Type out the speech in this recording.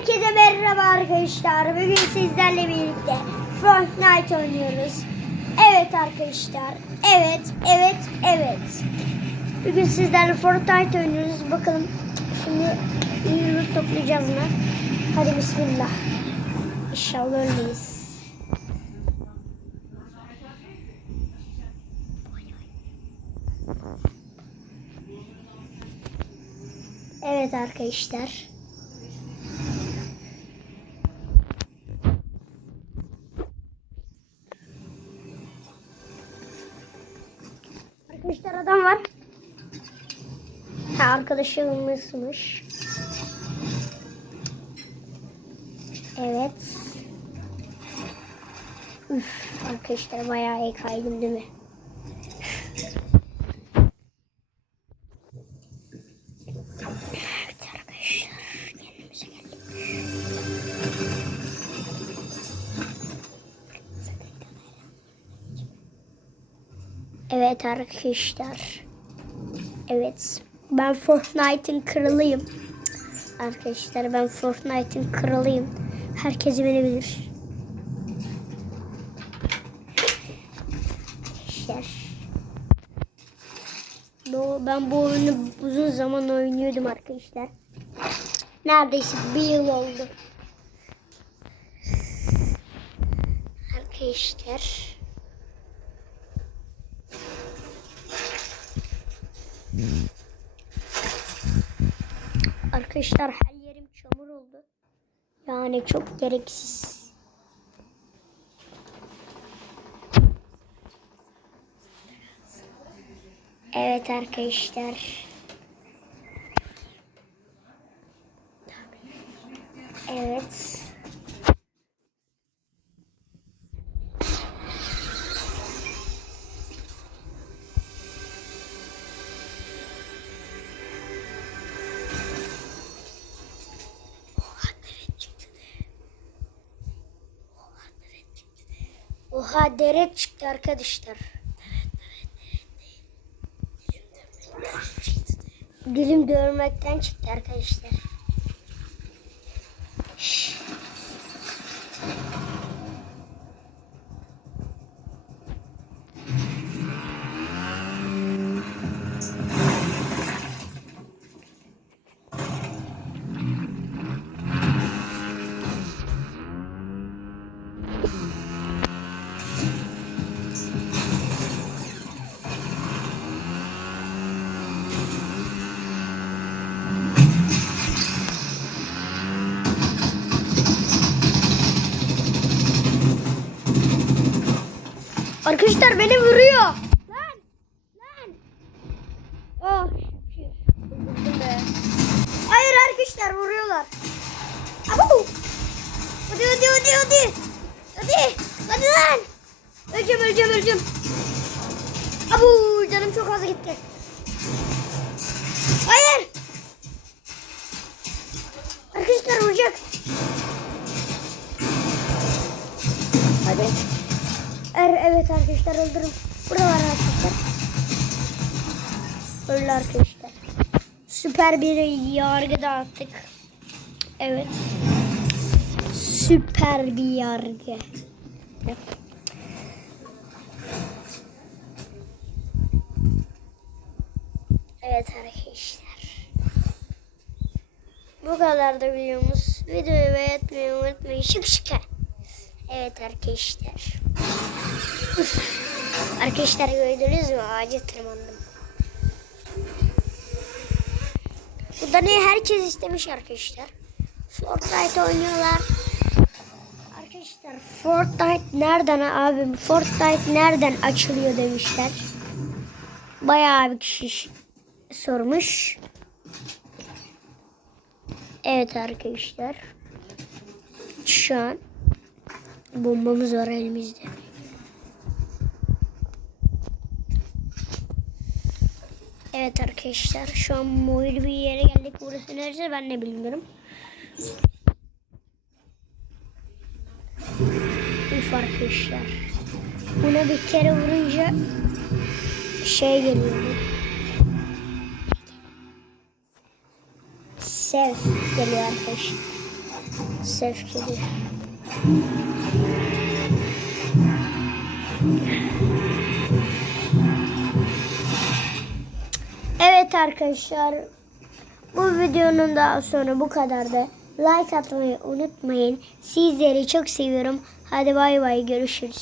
Herkese merhaba arkadaşlar. Bugün sizlerle birlikte Fortnite oynuyoruz. Evet arkadaşlar. Evet, evet, evet. Bugün sizlerle Fortnite oynuyoruz. Bakalım şimdi iyi toplayacağız mı? Hadi bismillah. İnşallah ölmeyiz. Evet arkadaşlar. Arkadaşlar adam var. Ha arkadaşımızmış. Evet. Üf, arkadaşlar bayağı iyi kaydım değil mi? Evet arkadaşlar. Evet. Ben Fortnite'ın kralıyım. Arkadaşlar ben Fortnite'ın kralıyım. Herkes beni bilir. Arkadaşlar. Ben bu oyunu uzun zaman oynuyordum arkadaşlar. Neredeyse bir yıl oldu. Arkadaşlar. Arkadaşlar her yerim çamur oldu. Yani çok gereksiz. Evet arkadaşlar. Evet. Oha dere çıktı arkadaşlar. Dilim dövmekten çıktı arkadaşlar. Arkadaşlar beni vuruyor. Lan! Lan! Oh. Hayır arkadaşlar vuruyorlar. Abu! Hadi hadi hadi hadi. Hadi. Hadi lan. Öleceğim öleceğim öleceğim. Abu canım çok az gitti. Hayır. Arkadaşlar vuracak. Hadi. Er, evet arkadaşlar öldürün. Burada var arkadaşlar. Öldü arkadaşlar. Süper bir yargı dağıttık. Evet. Süper bir yargı. Evet arkadaşlar. Bu kadar da videomuz. Videoyu beğenmeyi unutmayın. Şık şık. Evet arkadaşlar. Arkadaşlar gördünüz mü? Ağaca tırmandım. Bu da ne? Herkes istemiş arkadaşlar. Fortnite oynuyorlar. Arkadaşlar Fortnite nereden abim? Fortnite nereden açılıyor demişler. Bayağı bir kişi sormuş. Evet arkadaşlar. Şu an bombamız var elimizde. Evet arkadaşlar şu an muhir bir yere geldik. Burası neresi ben ne bilmiyorum. Üf arkadaşlar. Buna bir kere vurunca şey geliyor. Sev geliyor arkadaşlar. Sevk ediyor. Evet arkadaşlar. Bu videonun daha sonra bu kadar da like atmayı unutmayın. Sizleri çok seviyorum. Hadi bay bay görüşürüz.